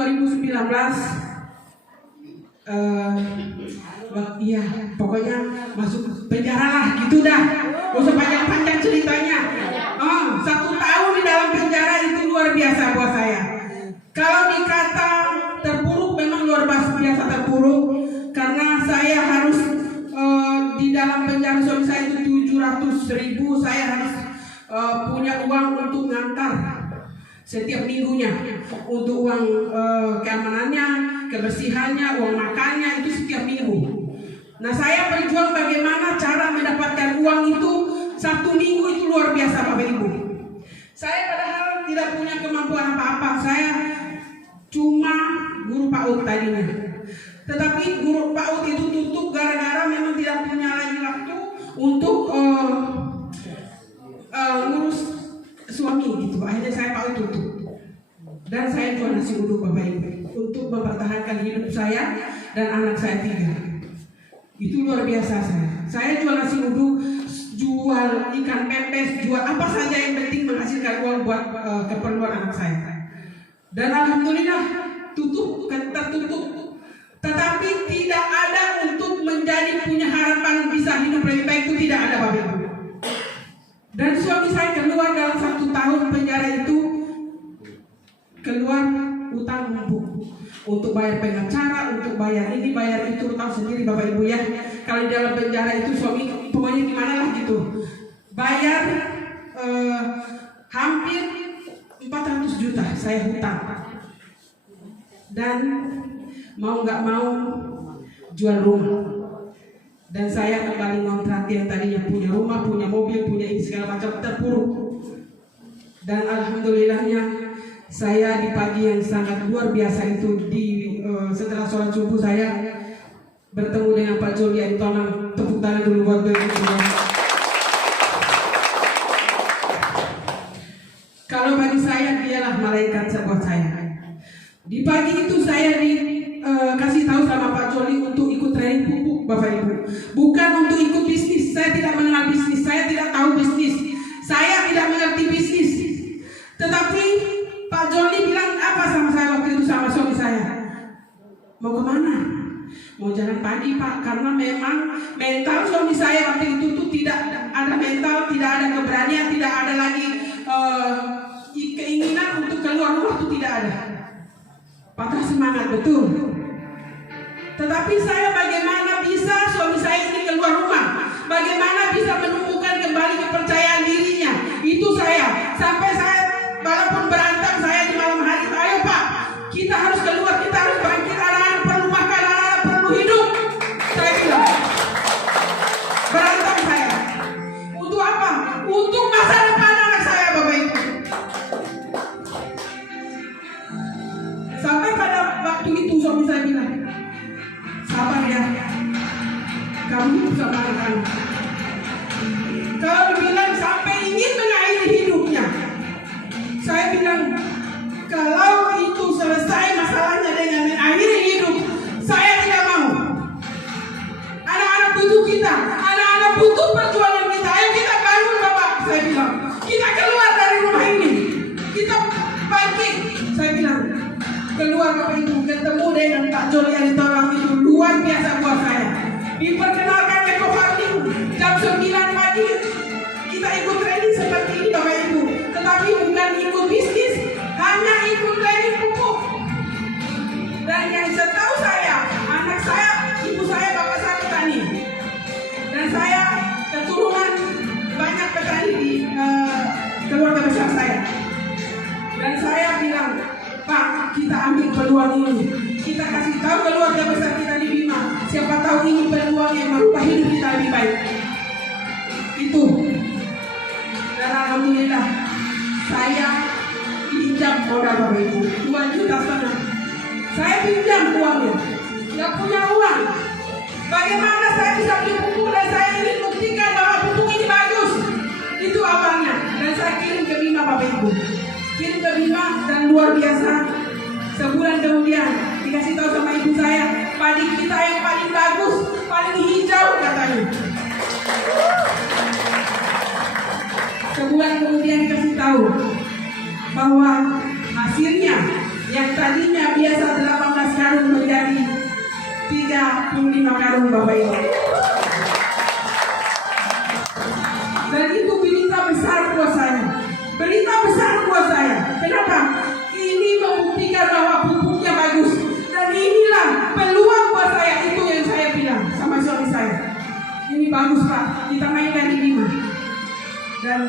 2019 iya pokoknya masuk penjara lah gitu dah. Gak usah panjang-panjang ceritanya. 1 tahun di dalam penjara itu luar biasa buat saya. Kalau dikata terpuruk, memang luar biasa terpuruk, karena saya harus di dalam penjara, suami saya itu 700.000, saya harus punya uang untuk ngantar setiap minggunya, untuk uang keamanannya, kebersihannya, uang makannya, itu setiap minggu. Nah, saya berjuang bagaimana cara mendapatkan uang itu 1 minggu itu luar biasa Bapak Ibu. Saya padahal tidak punya kemampuan apa-apa, saya cuma guru PAUD tadinya. Tetapi guru PAUD itu tutup gara-gara memang tidak punya lagi waktu untuk ngurus suami gitu. Akhirnya saya PAUD tutup. Dan saya jual nasi uduk Bapak Ibu untuk mempertahankan hidup saya dan anak saya 3. Itu luar biasa saya jual nasi uduk, jual ikan pepes, jual apa saja yang penting menghasilkan uang buat keperluan anak saya. Dan alhamdulillah tertutup. Tetapi tidak ada untuk menjadi punya harapan bisa hidup lebih baik, itu tidak ada Bapak Ibu. Dan suami saya keluar dalam 1 tahun penjara itu, keluar utang numpuk untuk bayar pengacara, untuk bayar ini, bayar itu, tahu sendiri Bapak Ibu ya. Kalau di dalam penjara itu suami pokoknya gimana lah gitu. Bayar hampir 400 juta saya hutang. Dan mau nggak mau jual rumah. Dan saya kembali ngontrak yang tadinya punya rumah, punya mobil, punya ini segala macam, terpuruk. Dan alhamdulillahnya saya di pagi yang sangat luar biasa itu setelah sholat subuh saya bertemu dengan Pak Joli Aritonang. Tepuk tangan dulu buat beliau. Kalau bagi saya dialah malaikat buat saya. Di pagi itu saya dikasih tahu sama Pak Joli untuk ikut training pupuk Bapak Ibu. Bukan untuk ikut bisnis. Saya tidak mengenal bisnis. Saya tidak tahu bisnis. Saya tidak mengerti bisnis. Tetapi Pak Joli bilang apa sama saya waktu itu, sama suami saya? Mau kemana? Mau jalan pagi Pak, karena memang mental suami saya waktu itu tuh tidak ada mental, tidak ada keberanian, tidak ada lagi keinginan untuk keluar rumah, itu tidak ada. Patah semangat betul. Tetapi saya bagaimana bisa suami saya ini keluar rumah? Bagaimana bisa menumbuhkan kembali kepercayaan dirinya? Itu saya. Sampai saya walaupun berantem saya di malam hari, ayo Pak, kita harus keluar, kita harus bangkit, anak-anak perlu makan, anak-anak perlu hidup. Saya bilang, berantem saya. Untuk apa? Untuk masa depan anak saya Bapak Ibu. Sampai pada waktu itu suami saya bilang, sabar ya, kamu sama anak-anak. Kalau bilang sampai ingin mengakhiri hidupnya, saya bilang, kalau itu selesai masalahnya dengan mengakhiri hidup, saya tidak mau. Anak-anak butuh kita, anak-anak butuh perjuangan kita. Ayo kita bangun Bapak, saya bilang. Kita keluar dari rumah ini, kita bangkit. Saya bilang, keluar Bapak Ibu, ketemu dengan Pak Joli Aritonang itu luar biasa buat saya. Diperkenalkan Eco Farming jam 9 pagi. Kita ikut training seperti ini Bapak Ibu. Tetapi bukan ikut bisnis, hanya ikut training pupuk. Dan yang setahu saya, anak saya, ibu saya, bapak saya petani. Dan saya keturunan banyak petani di keluarga besar saya. Dan saya bilang, Pak, kita ambil peluang ini. Kita kasih tahu keluarga besar kita di Bima. Siapa tahu ini peluang yang merubah hidup kita lebih baik. Itu. Dan alhamdulillah, saya pinjam modal Bapak Ibu 2,5 juta. Saya pinjam uangnya, nggak punya uang. Bagaimana saya bisa beli pupuk dan saya ingin buktikan bahwa pupuk ini bagus. Itu awalnya. Dan saya kirim ke Bima Bapak Ibu. Kirim ke Bima dan luar biasa. Sebulan kemudian dikasih tahu sama ibu saya, padi kita yang paling bagus, paling hijau katanya. Sebulan kemudian dikasih tahu bahwa hasilnya yang tadinya biasa 35 karung Bapak Ibu. Dan itu berita besar buat saya. Berita besar buat saya. Kenapa? Ini membuktikan bahwa pupuknya bagus. Dan inilah peluang buat saya. Itu yang saya bilang sama suami saya. Ini bagus Pak, kita mainkan ini. Dan